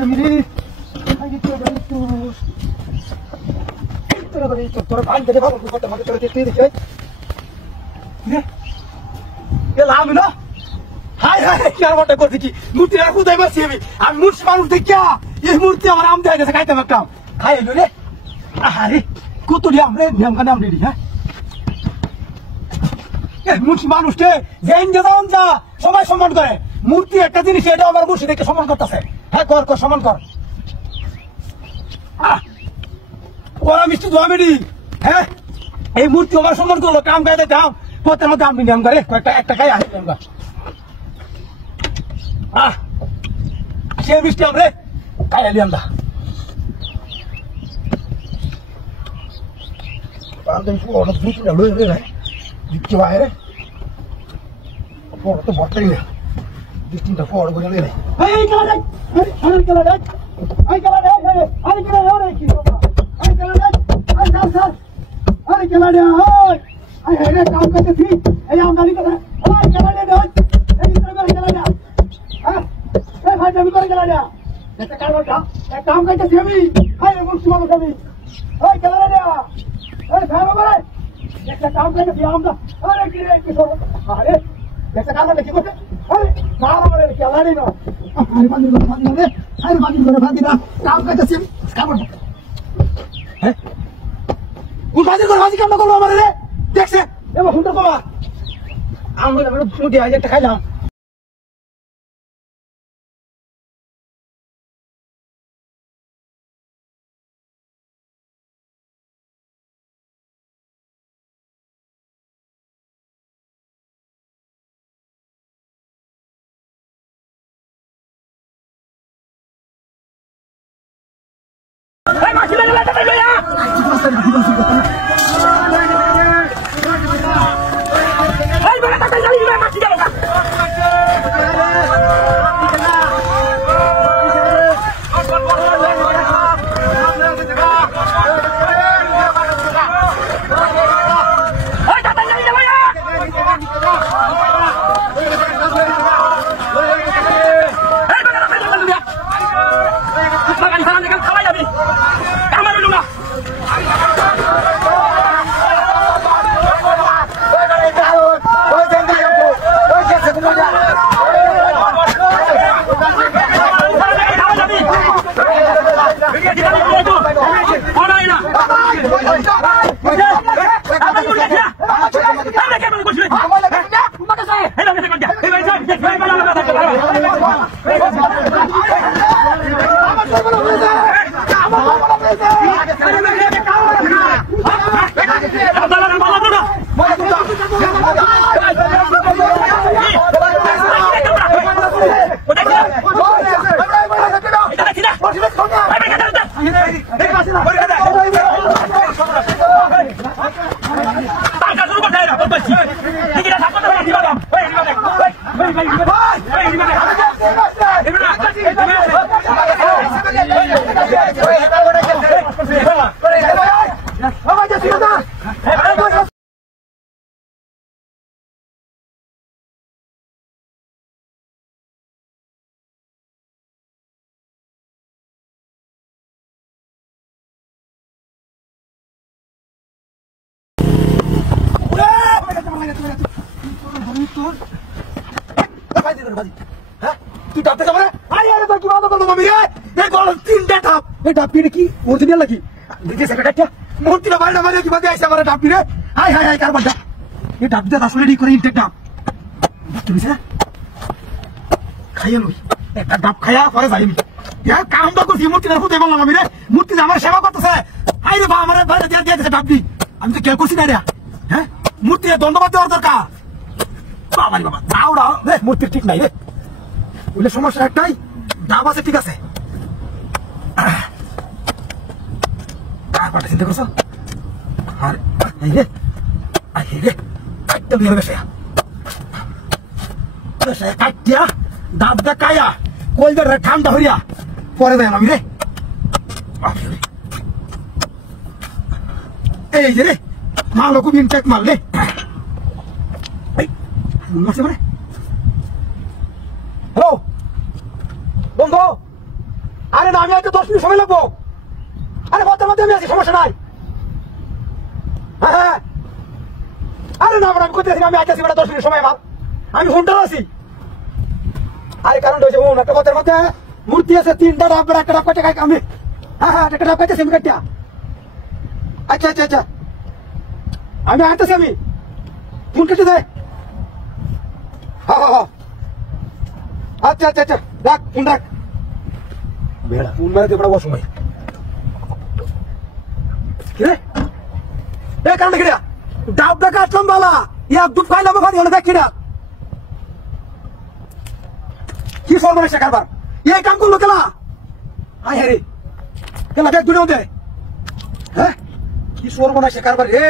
Miri, hai che tu. Però devi tutto anche devo fare ma che te ti dici? Ne? E la amino? Hai hai কি আর বটে করছি কি মূর্তি আর কোথায় বসি আমি মূর্তি মানুষ দেখিয়া এই মূর্তি আমার আম দেয় গেছে খাইতে একটা খাই এলো রে আরে কত দিয়াম রে নিয়ম কানাম দিদি হ্যাঁ এই মূর্তি মানুষকে জেন জান যা সবাই সম্মান করে মূর্তি একটা জিনিস এটা আমার মূর্তি দেখে সম্মান করতেছে হ্যাঁ কর কর সম্মান কর ওরা মিষ্টি দোয়া বেডি হ্যাঁ এই মূর্তি আমার সম্মান করলো কাম গাইতে দাম প্রত্যেক দাম নিয়ম করে কয়েকটা একটা খাই আসে নিয়ম কর সে মিষ্টি আমরে খাই এলিয়াম দা Quando in fuoco tutti da lui vero di chiamare fuoco to mortare distinta fuoco con le ai calare ai calare ai calare ai calare ai calare ai sal ai calare ai hele काम करते थी ai आमदानी कर ai calare दो ai इधर calare हां ए भाई जब कर calare ऐसे काम करते थे अभी ai मुर्शिद मानो कभी ai calare दे अरे साहब बोले ऐसा काम करके दिया हमदा अरे की सो अरे ऐसा काम करके बोले अरे साहब बोले क्या लाड़ी ना अरे बांधी रे अरे बांधी ना काम करके सिम काम है उन बांधी काम ना करो हमारे रे देख से ये वो सुंदर को हम बोले मुझे आज तक खाइला Hey, masih lagi dulu ya. Hey, mana tak kali ini masih jalan kan? Hey, tak kali jalan ya. Hey, mana tak kali dulu ya. Makan sana dengan kalah ya, Bi. Kamar dulu lah. তুই ডাবতে যাবো না আরে আরে তোর কি বাবা বলবো মামি রে এই গরম তিনটা ডাব এই ডাবটি কি অরিজিনাল নাকি দিদি সেক্রেটারিটা মূর্তিটা বাইরে বাইরে কি বাদে আইছে আমার ডাবটি রে হাই হাই হাই কারবারটা এই ডাবটা আসলে রেডি করে ইনটেক ডাব তুমি স্যার খাইয়া লই একটা ডাব খাইয়া পরে যাইমি ইয়া কাম তো করছি মূর্তিটা হুতে বললাম আমি রে মূর্তি আমার সেবা করতেছে আই রে বা আমার বাইরে দিয়ে দিয়েছে ডাবটি আমি তো কে করছি না রে হ্যাঁ মূর্তি দণ্ডবাদ দেওয়ার দরকার বাবা রে বাবা দাও দাও রে মূর্তি ঠিক নাই রে বলে সমস্যা একটাই ডাব আছে ঠিক আছে চিন্তা করছো আর এই রে কাটতে বিয়ে হবে সে কাটিয়া ডাবটা কায়া কলটা ঠান্ডা হইয়া পরে দেয় আমি রে এই যে রে মালো খুব ইনটেক মাল রে মানে হ্যালো বন্ধু আমি হয়তো 10 মিনিট সময় লাগবো। আরে পথের মধ্যে আমি আছি, সমস্যা নাই। হ্যাঁ হ্যাঁ, আরে না আমি করতেছি, আমি আইতেছি, 10 মিনিট সময় আমার, আমি ফোনটা আছি। আরে কারণ হয়েছে একটা পথের মধ্যে মূর্তি আছে, 3টা ডাব, একটা ডাব কাটে খাই আমি। হ্যাঁ হ্যাঁ, একটা ডাব খাইতেছি আমি কাটিয়া। আচ্ছা আচ্ছা আচ্ছা, আমি আইতেছি, আমি ফোন কেটে দেয়। হ্যাঁ হ্যাঁ হ্যাঁ, আচ্ছা আচ্ছা আচ্ছা, রাখ ফোন রাখ। বেড়া ফোন মারাতে বড় সময় কিরে এ কারণ কিরে ডাব দেখা আসলাম বালা ইয়া দুধ খাইলাম ওখানে হলো দেখ কিরা কি সর্বনাশ কারবার এই কাম করলো কেলা আয় রে কেলা দেখ দুনিয়া দে হ্যাঁ কি সর্বনাশ কারবার রে